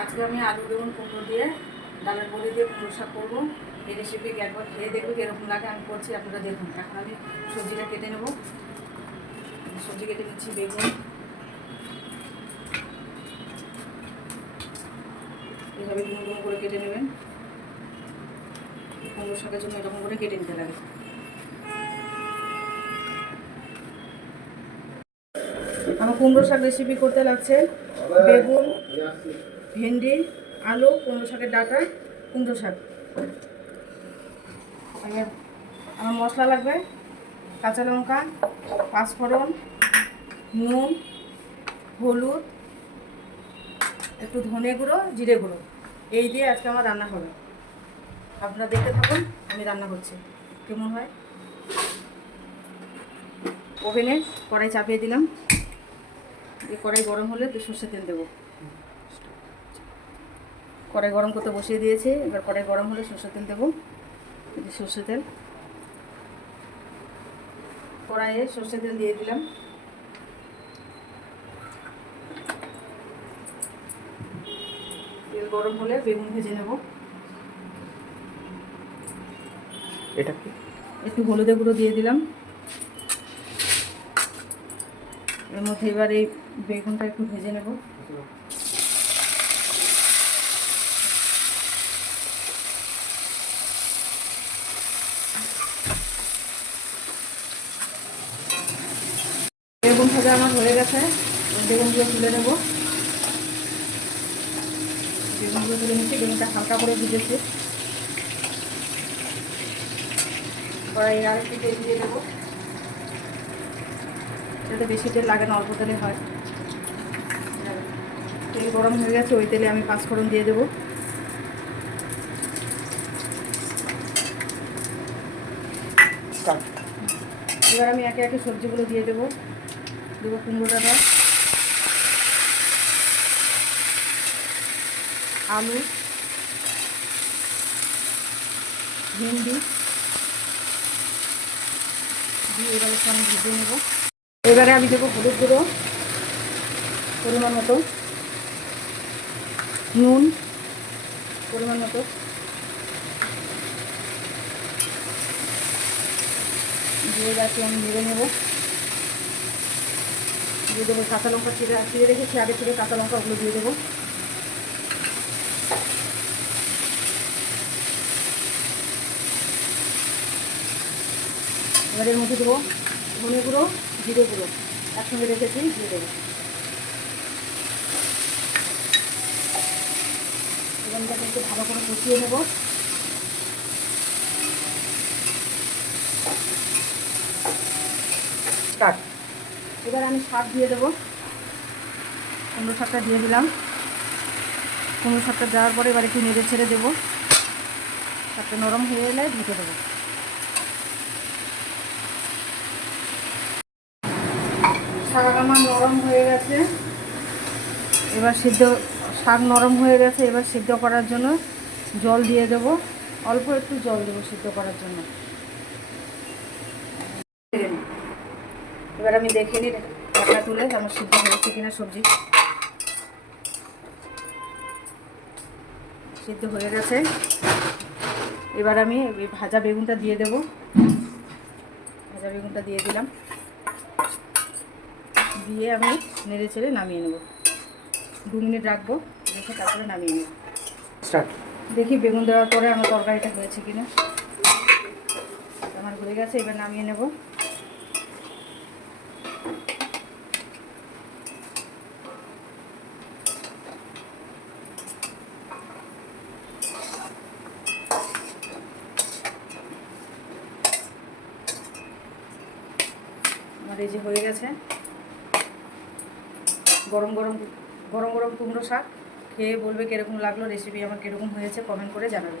আজকে আমি আলু বেগুন কুমড়ো দিয়ে ডালের বড়ি দিয়ে কুমড়ো শাক করবো। এই রেসিপি একবার খেয়ে দেখবো কীরকম লাগে। আমি করছি, আপনারা দেখুন। এখন আমি সবজিটা কেটে নেব। সবজি কেটে নিচ্ছি। বেগুন এভাবে ডুমো ডুমো করে কেটে নেবেন। কুমড়ো শাকের জন্য এরকম করে কেটে নিতে লাগে। আমার কুমড়ো শাক রেসিপি করতে লাগছে বেগুন, ভেন্ডি, আলু, কুমড়ো শাকের ডাঁটা, কুমড়ো শাক। আমার মশলা লাগবে কাঁচা লঙ্কা, পাঁচফোড়ন, নুন, হলুদ, একটু ধনে গুঁড়ো, জিরে গুঁড়ো। এই দিয়ে আজকে আমার রান্না হবে। আপনারা দেখতে থাকুন আমি রান্না করছি কেমন হয়। ওভেনে কড়াই চাপিয়ে দিলাম। এই কড়াই গরম হলে সর্ষের তেল দেবো। কড়াই গরম করতে বসিয়ে দিয়েছি। এবার কড়াই গরম হলে সর্ষের তেল দেবো। সর্ষের তেল, কড়াইয়ে সর্ষের তেল দিয়ে দিলাম। তেল গরম হলে বেগুন ভেজে নেব। এটা কি একটু হলুদের গুঁড়ো দিয়ে দিলাম। এর মধ্যে এবার এই বেগুনটা একটু ভেজে নেব। বেগুন ভাজা আমার হয়ে গেছে। বেগুনগুলো তুলে নেব। বেগুনগুলো তুলে নিচ্ছি। বেগুনটা হালকা করে ভিজেছি। কড়াইয়ে আরেকটু তেল দিয়ে দেবো। যাতে বেশি তেল লাগে না, অল্প তেলে হয়। তেল গরম হয়ে গেছে। ওই তেলে আমি পাঁচফোড়ন দিয়ে দেবো। এবার আমি একে একে সবজিগুলো দিয়ে দেবো। কুমড়ো ডাঁটা, আলু, ভেন্ডি দিয়ে এবারে আমি ভেজে নেব। এবারে আমি দেবো হলুদ গুঁড়ো পরিমাণ মতো, নুন পরিমাণ মতো, দিয়ে গাছে আমি ভেজে নেব। দিয়ে দেবো কাঁচা লঙ্কা, চিড়ে রেখেছি আগে থেকে কাঁচা লঙ্কা, ওগুলো দিয়ে দেবো। এবার এর মধ্যে দেবো ধনে গুঁড়ো, জিরে গুঁড়ো একসঙ্গে রেখেছি, দিয়ে দেবো। এবার এটাকে একটু ভালো করে কষিয়ে নেব। এবার আমি শাক দিয়ে দেবো। কুমড়ো শাকটা দিয়ে দিলাম। কুমড়ো শাকটা দেওয়ার পরে এবার একটু নেড়ে ছেড়ে দেবো। শাকটা নরম হয়ে এলে ঢেকে দেবো। শাক আমার নরম হয়ে গেছে। এবার শাক নরম হয়ে গেছে। এবার সিদ্ধ করার জন্য জল দিয়ে দেবো। অল্প একটু জল দেবো সিদ্ধ করার জন্য। এবার আমি দেখে নিই ঢাকা তুলে আমার সিদ্ধ হয়েছে কিনা। সবজি সিদ্ধ হয়ে গেছে। এবার আমি ভাজা বেগুনটা দিয়ে দেবো। ভাজা বেগুনটা দিয়ে দিলাম। দিয়ে আমি নেড়ে চেড়ে নামিয়ে নেব। 2 মিনিট রাখবো, রেখে তারপরে নামিয়ে নেব। দেখি বেগুন দেওয়ার পরে আমার তরকারিটা হয়েছে কিনা। আমার হয়ে গেছে। এবার নামিয়ে নেব। আমার এই যে হয়ে গেছে গরম গরম গরম গরম কুমড়ো শাক। খেয়ে বলবে কীরকম লাগলো, রেসিপি আমার কীরকম হয়েছে কমেন্ট করে জানাবে।